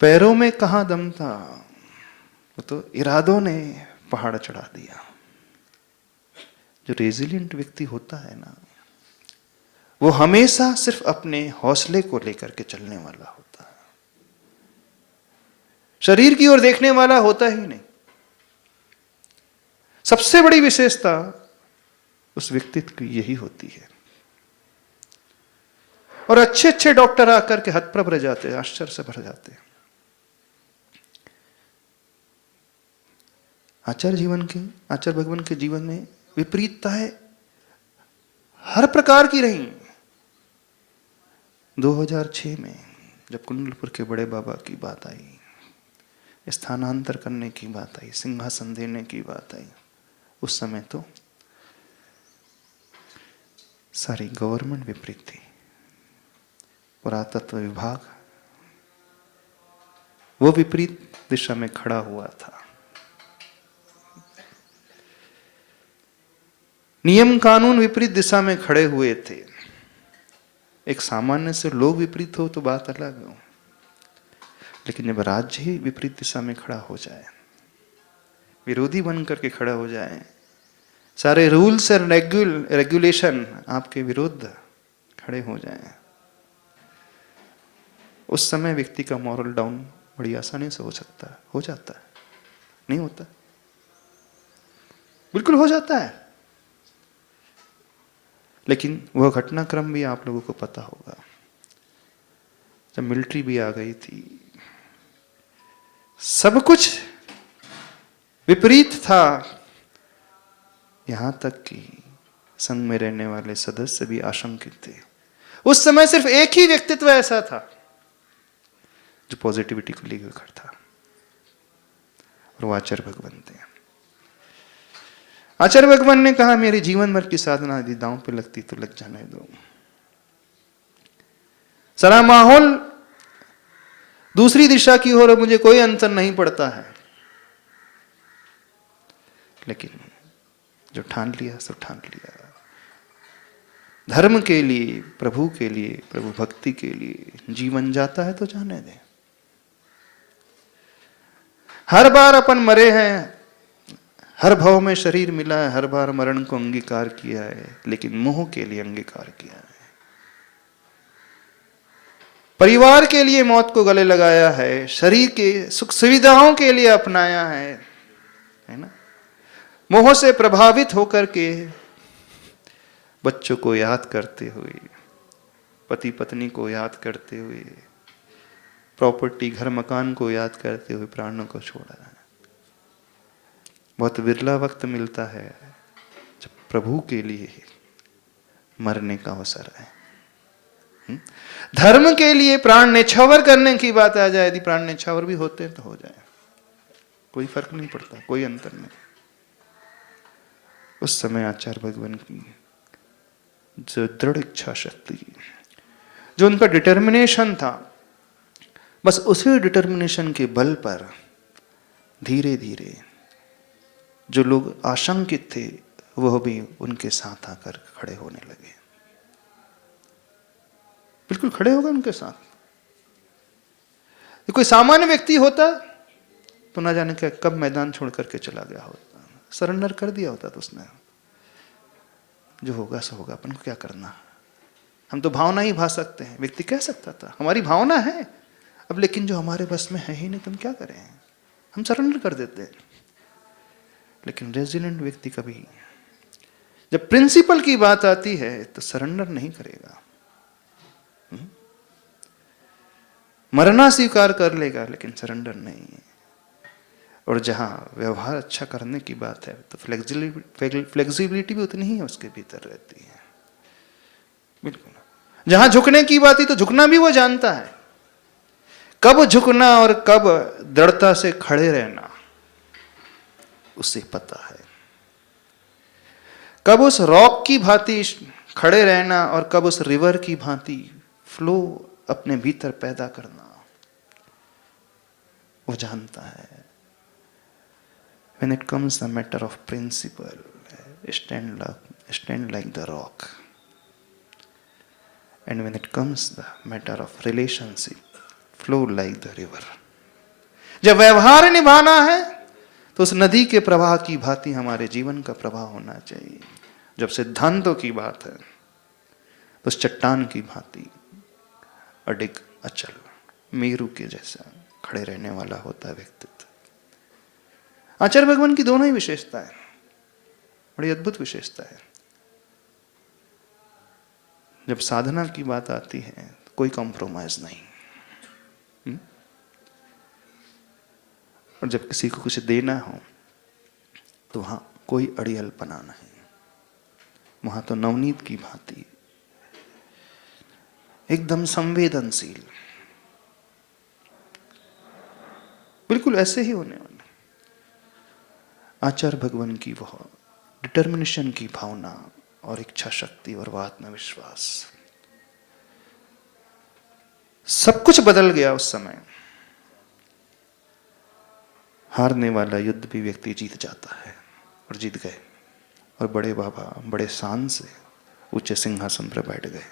पैरों में कहां दम था, वो तो इरादों ने पहाड़ चढ़ा दिया। जो रेजिलिएंट व्यक्ति होता है ना, वो हमेशा सिर्फ अपने हौसले को लेकर के चलने वाला होता है, शरीर की ओर देखने वाला होता ही नहीं। सबसे बड़ी विशेषता उस व्यक्तित्व की यही होती है। और अच्छे अच्छे डॉक्टर आकर के हतप्रभ रह जाते हैं, आश्चर्य से भर जाते हैं। आचार्य भगवान के जीवन में विपरीतताएं हर प्रकार की रही। 2006 में जब कुंडलपुर के बड़े बाबा की बात आई, स्थानांतर करने की बात आई, सिंहासन देने की बात आई, उस समय तो सारी गवर्नमेंट विपरीत थी। पुरातत्व विभाग वो विपरीत दिशा में खड़ा हुआ था। नियम कानून विपरीत दिशा में खड़े हुए थे। एक सामान्य से लोग विपरीत हो तो बात अलग हो, लेकिन जब राज्य ही विपरीत दिशा में खड़ा हो जाए, विरोधी बन करके खड़ा हो जाए, सारे रूल्स और रेगुलेशन आपके विरुद्ध खड़े हो जाएं, उस समय व्यक्ति का मॉरल डाउन बड़ी आसानी से हो सकता है, हो जाता है, नहीं होता, बिल्कुल हो जाता है। लेकिन वह घटनाक्रम भी आप लोगों को पता होगा, जब मिलिट्री भी आ गई थी, सब कुछ विपरीत था, यहां तक कि संघ में रहने वाले सदस्य भी आशंकित थे। उस समय सिर्फ एक ही व्यक्तित्व ऐसा था जो पॉजिटिविटी को लेकर खड़ा था, और वो आचार्य भगवान थे। आचार्य भगवान ने कहा, मेरी जीवन भर की साधना यदि दांव पे लगती तो लग जाने दो। सारा माहौल दूसरी दिशा की ओर, मुझे कोई अंतर नहीं पड़ता है, लेकिन जो ठान लिया सो ठान लिया। धर्म के लिए, प्रभु के लिए, प्रभु भक्ति के लिए जीवन जाता है तो जाने दे। हर बार अपन मरे हैं, हर भव में शरीर मिला है, हर बार मरण को अंगीकार किया है, लेकिन मोह के लिए अंगीकार किया है। परिवार के लिए मौत को गले लगाया है, शरीर के सुख सुविधाओं के लिए अपनाया है ना। मोह से प्रभावित होकर के बच्चों को याद करते हुए, पति पत्नी को याद करते हुए, प्रॉपर्टी घर मकान को याद करते हुए प्राणों को छोड़ा है। बहुत विरला वक्त मिलता है जब प्रभु के लिए मरने का अवसर है। धर्म के लिए प्राण न्यौछावर करने की बात आ जाए, यदि प्राण न्यौछावर भी होते हैं तो हो जाए, कोई फर्क नहीं पड़ता, कोई अंतर नहीं। उस समय आचार्य भगवान की जो दृढ़ इच्छा शक्ति, जो उनका डिटर्मिनेशन था, बस उसी डिटर्मिनेशन के बल पर धीरे धीरे जो लोग आशंकित थे वह भी उनके साथ आकर खड़े होने लगे, बिल्कुल खड़े हो गए उनके साथ। कोई सामान्य व्यक्ति होता तो ना जाने क्या कब मैदान छोड़ करके चला गया होता, सरेंडर कर दिया होता। तो उसने जो होगा सो होगा, अपन को क्या करना, हम तो भावना ही भा सकते हैं। व्यक्ति कह सकता था हमारी भावना है अब, लेकिन जो हमारे बस में है ही नहीं, तुम क्या करें, हम सरेंडर कर देते हैं। लेकिन रेजिलेंट व्यक्ति कभी, जब प्रिंसिपल की बात आती है तो सरेंडर नहीं करेगा, मरना स्वीकार कर लेगा, लेकिन सरेंडर नहीं। और जहां व्यवहार अच्छा करने की बात है तो फ्लेक्सिबिलिटी भी उतनी ही उसके भीतर रहती है, बिल्कुल। जहां झुकने की बात है तो झुकना भी वो जानता है, कब झुकना और कब दृढ़ता से खड़े रहना उसे पता है। कब उस रॉक की भांति खड़े रहना और कब उस रिवर की भांति फ्लो अपने भीतर पैदा करना वो जानता है। When it comes the matter of principle, stand like the rock. And when it comes the matter of relationship, flow like the river. जब व्यवहार निभाना है तो उस नदी के प्रवाह की भांति हमारे जीवन का प्रवाह होना चाहिए। जब सिद्धांतों की बात है तो उस चट्टान की भांति अडिग अचल मेरू के जैसा खड़े रहने वाला होता है व्यक्तित्व। आचार्य भगवान की दोनों ही विशेषता है, बड़ी अद्भुत विशेषता है। जब साधना की बात आती है तो कोई कॉम्प्रोमाइज नहीं, और जब किसी को कुछ देना हो तो वहां कोई अड़ियलपना नहीं, वहां तो नवनीत की भांति एकदम संवेदनशील, बिल्कुल ऐसे ही होने वाले। आचार्य भगवान की वह डिटर्मिनेशन की भावना और इच्छा शक्ति और आत्मविश्वास, सब कुछ बदल गया उस समय। हारने वाला युद्ध भी व्यक्ति जीत जाता है, और जीत गए, और बड़े बाबा बड़े शान से ऊंचे सिंहासन पर बैठ गए।